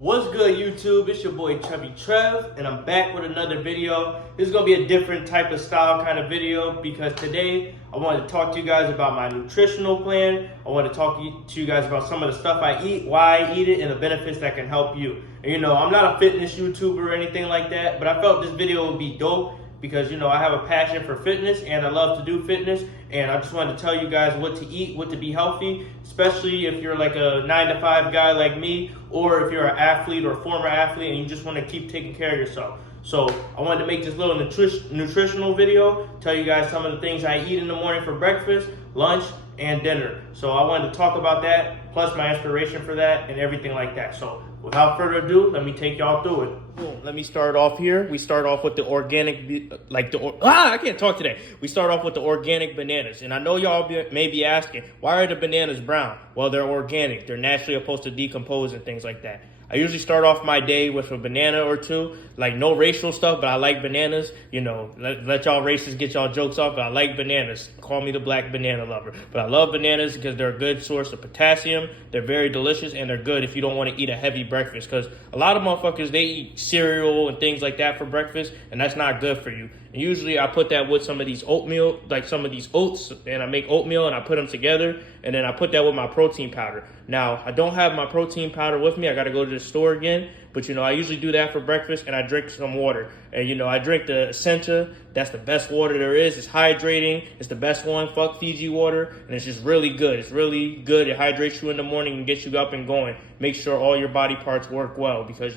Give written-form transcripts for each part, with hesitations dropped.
What's good, YouTube? It's your boy Chubby Trev, and I'm back with another video. This is going to be a different type of style kind of video because today I wanted to talk to you guys about my nutritional plan. I want to talk to you guys about some of the stuff I eat, why I eat it, and the benefits that can help you. And I'm not a fitness YouTuber or anything like that, but I felt this video would be dope because I have a passion for fitness and I love to do fitness, and I just wanted to tell you guys what to eat, what to be healthy, especially if you're like a 9-to-5 guy like me, or if you're an athlete or a former athlete and you just want to keep taking care of yourself. So I wanted to make this little nutritional video, tell you guys some of the things I eat in the morning for breakfast, lunch, and dinner. So I wanted to talk about that, plus my inspiration for that and everything like that. So without further ado, let me take y'all through it. Boom. Let me start off here. We start off with the organic, I can't talk today. We start off with the organic bananas. And I know y'all may be asking, why are the bananas brown? Well, they're organic. They're naturally supposed to decompose and things like that. I usually start off my day with a banana or two, like no racial stuff, but I like bananas. Let y'all racists get y'all jokes off, but I like bananas. Call me the black banana lover. But I love bananas because they're a good source of potassium. They're very delicious, and they're good if you don't want to eat a heavy breakfast, because a lot of motherfuckers, they eat cereal and things like that for breakfast, and that's not good for you. And usually I put that with some of these oatmeal, like some of these oats, and I make oatmeal and I put them together, and then I put that with my protein powder. Now, I don't have my protein powder with me. I got to go to the store again, but I usually do that for breakfast, and I drink some water. And I drink the Essentia. That's the best water there is. It's hydrating. It's the best one. Fuck Fiji water, and it's just really good. It's really good. It hydrates you in the morning and gets you up and going. Make sure all your body parts work well, because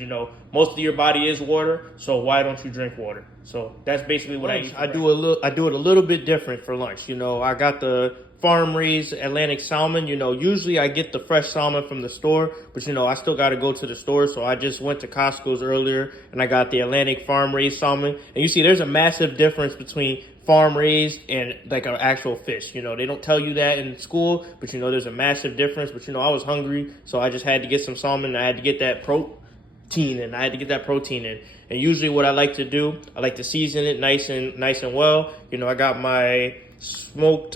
most of your body is water. So why don't you drink water? So that's basically what I eat. I do it a little bit different for lunch. I got the farm-raised Atlantic salmon. Usually I get the fresh salmon from the store, but I still got to go to the store. So I just went to Costco's earlier and I got the Atlantic farm-raised salmon. And you see, there's a massive difference between farm-raised and like an actual fish. They don't tell you that in school, but there's a massive difference. But I was hungry, so I just had to get some salmon. I had to get that protein in. And usually what I like to do, I like to season it nice and well. I got my smoked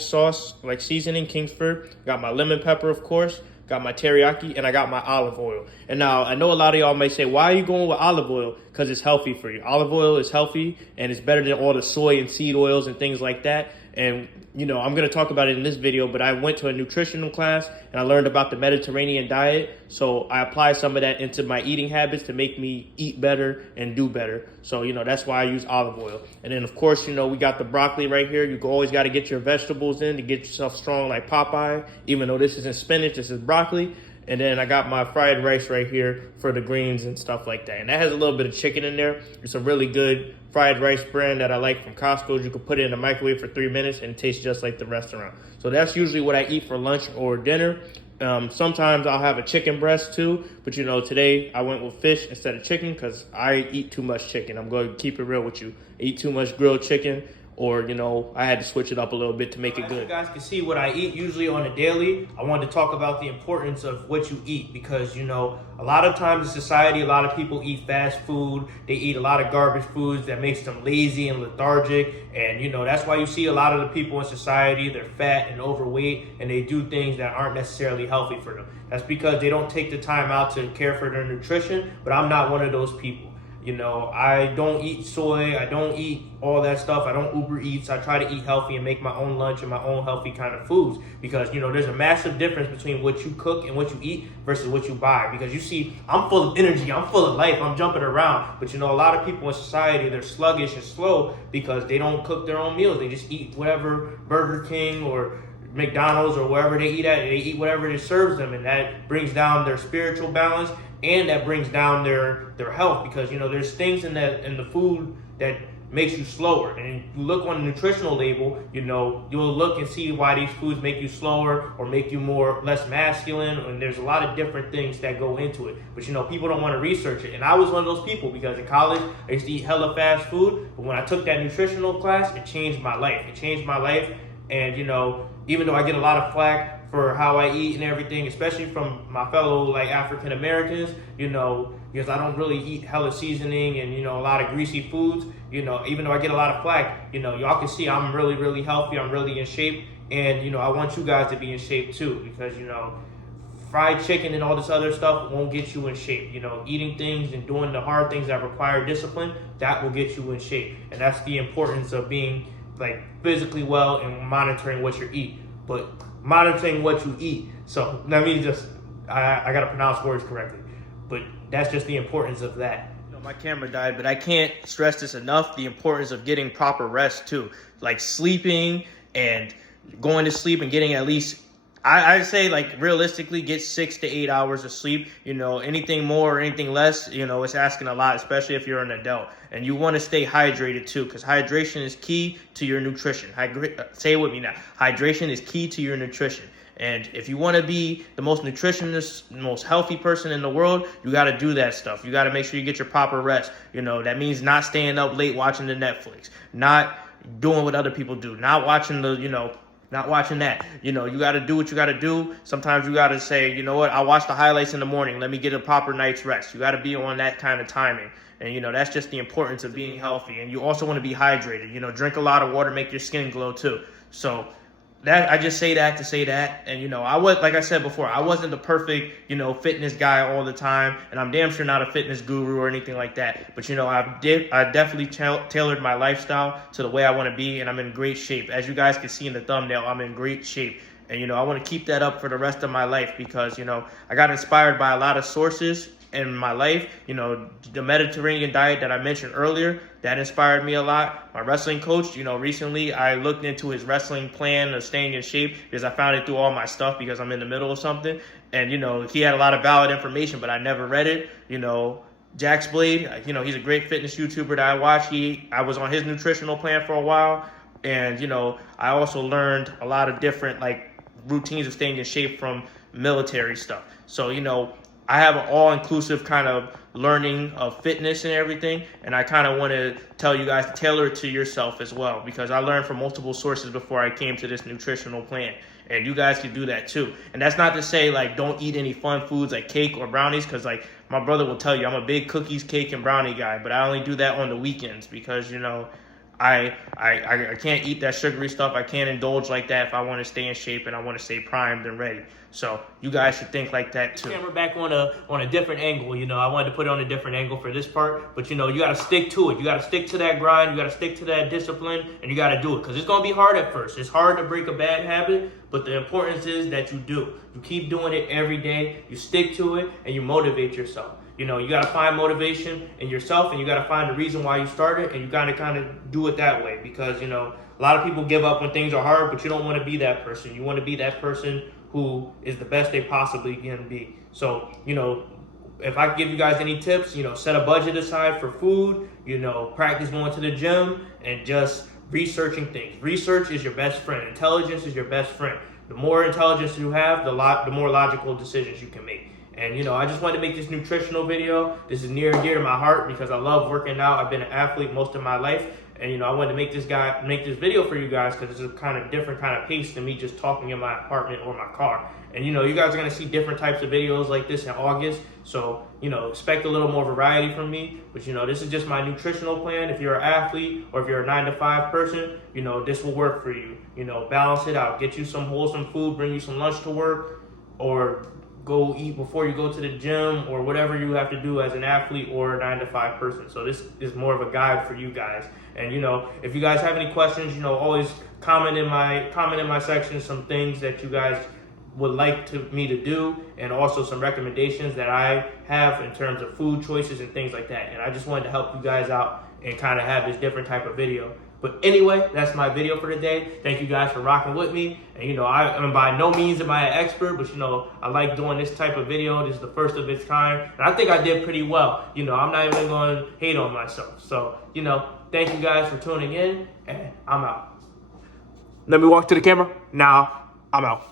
sauce, like seasoning, Kingsford. Got my lemon pepper, of course. Got my teriyaki, and I got my olive oil. And now I know a lot of y'all may say, why are you going with olive oil? Because it's healthy for you. Olive oil is healthy, and it's better than all the soy and seed oils and things like that. And I'm going to talk about it in this video, but I went to a nutritional class and I learned about the Mediterranean diet. So I apply some of that into my eating habits to make me eat better and do better. So, that's why I use olive oil. And then, of course, we got the broccoli right here. You always got to get your vegetables in to get yourself strong like Popeye. Even though this isn't spinach, this is broccoli. And then I got my fried rice right here for the greens and stuff like that. And that has a little bit of chicken in there. It's a really good fried rice brand that I like from Costco. You can put it in the microwave for 3 minutes and it tastes just like the restaurant. So that's usually what I eat for lunch or dinner. Sometimes I'll have a chicken breast too, but today I went with fish instead of chicken because I eat too much chicken. I'm going to keep it real with you. I eat too much grilled chicken, or I had to switch it up a little bit to make it good. You guys can see what I eat usually on a daily. I wanted to talk about the importance of what you eat, because a lot of times in society, a lot of people eat fast food. They eat a lot of garbage foods that makes them lazy and lethargic, and that's why you see a lot of the people in society, they're fat and overweight, and they do things that aren't necessarily healthy for them. That's because they don't take the time out to care for their nutrition. But I'm not one of those people. I don't eat soy. I don't eat all that stuff. I don't Uber Eats. I try to eat healthy and make my own lunch and my own healthy kind of foods, because, there's a massive difference between what you cook and what you eat versus what you buy. Because you see, I'm full of energy. I'm full of life. I'm jumping around. But, a lot of people in society, they're sluggish and slow because they don't cook their own meals. They just eat whatever Burger King or McDonald's or wherever they eat at. They eat whatever it serves them, and that brings down their spiritual balance, and that brings down their health, because there's things in the food that makes you slower. And you look on the nutritional label, you'll look and see why these foods make you slower or make you less masculine, and there's a lot of different things that go into it. But people don't want to research it. And I was one of those people, because in college I used to eat hella fast food, but when I took that nutritional class, it changed my life. And even though I get a lot of flack for how I eat and everything, especially from my fellow African Americans, because I don't really eat hella seasoning and a lot of greasy foods, even though I get a lot of flack, y'all can see I'm really, really healthy. I'm really in shape, and I want you guys to be in shape too, because fried chicken and all this other stuff won't get you in shape. You know, eating things and doing the hard things that require discipline, that will get you in shape. And that's the importance of being like physically well and monitoring what you eat. But monitoring what you eat. So let me just, I gotta pronounce words correctly. But that's just the importance of that. You know, my camera died, but I can't stress this enough, the importance of getting proper rest too. Like sleeping and going to sleep and getting at least, I say like realistically get 6 to 8 hours of sleep. You know, anything more or anything less, you know, it's asking a lot, especially if you're an adult. And you want to stay hydrated too, because hydration is key to your nutrition. Say it with me now. Hydration is key to your nutrition. And if you want to be the most nutritionist, most healthy person in the world, you got to do that stuff. You got to make sure you get your proper rest. You know, that means not staying up late watching the Netflix, not doing what other people do, not watching the, you know, not watching that. You know, you got to do what you got to do. Sometimes you got to say, you know what, I watch the highlights in the morning. Let me get a proper night's rest. You got to be on that kind of timing. And, you know, that's just the importance of being healthy. And you also want to be hydrated. You know, drink a lot of water, make your skin glow too. So that, I just say that to say that. And, you know, I was, like I said before, I wasn't the perfect, you know, fitness guy all the time. And I'm damn sure not a fitness guru or anything like that. But, you know, I definitely tailored my lifestyle to the way I want to be. And I'm in great shape. As you guys can see in the thumbnail, I'm in great shape. And, you know, I want to keep that up for the rest of my life because, you know, I got inspired by a lot of sources in my life. You know, the Mediterranean diet that I mentioned earlier, that inspired me a lot. My wrestling coach, you know, recently I looked into his wrestling plan of staying in shape because I found it through all my stuff because I'm in the middle of something. And, you know, he had a lot of valid information, but I never read it. You know, Jax Blade, you know, he's a great fitness YouTuber that I watch. I was on his nutritional plan for a while. And, you know, I also learned a lot of different, like, routines of staying in shape from military stuff. So, you know, I have an all-inclusive kind of learning of fitness and everything, and I kind of want to tell you guys to tailor it to yourself as well because I learned from multiple sources before I came to this nutritional plan, and you guys can do that too. And that's not to say, like, don't eat any fun foods like cake or brownies because, like, my brother will tell you I'm a big cookies, cake, and brownie guy, but I only do that on the weekends because, you know, I can't eat that sugary stuff. I can't indulge like that if I want to stay in shape and I want to stay primed and ready. So you guys should think like that too. Camera back on a different angle. You know, I wanted to put it on a different angle for this part, but you know, you got to stick to it. You got to stick to that grind. You got to stick to that discipline, and you got to do it because it's gonna be hard at first. It's hard to break a bad habit, but the importance is that you do. You keep doing it every day. You stick to it, and you motivate yourself. You know, you got to find motivation in yourself and you got to find the reason why you started, and you got to kind of do it that way because, you know, a lot of people give up when things are hard, but you don't want to be that person. You want to be that person who is the best they possibly can be. So, you know, if I give you guys any tips, you know, set a budget aside for food, you know, practice going to the gym and just researching things. Research is your best friend. Intelligence is your best friend. The more intelligence you have, the more logical decisions you can make. And, you know, I just wanted to make this nutritional video. This is near and dear to my heart because I love working out. I've been an athlete most of my life. And, you know, I wanted to make this video for you guys because it's a kind of different kind of pace than me just talking in my apartment or my car. And, you know, you guys are going to see different types of videos like this in August. So, you know, expect a little more variety from me. But, you know, this is just my nutritional plan. If you're an athlete or if you're a 9-to-5 person, you know, this will work for you. You know, balance it out. Get you some wholesome food, bring you some lunch to work, or go eat before you go to the gym, or whatever you have to do as an athlete or a 9-to-5 person. So this is more of a guide for you guys. And, you know, if you guys have any questions, you know, always comment in my section some things that you guys would like me to do, and also some recommendations that I have in terms of food choices and things like that. And I just wanted to help you guys out and kind of have this different type of video. But anyway, that's my video for today. Thank you guys for rocking with me. And, you know, I am by no means am I an expert, but, you know, I like doing this type of video. This is the first of its kind. And I think I did pretty well. You know, I'm not even going to hate on myself. So, you know, thank you guys for tuning in, and I'm out. Let me walk to the camera. Now, I'm out.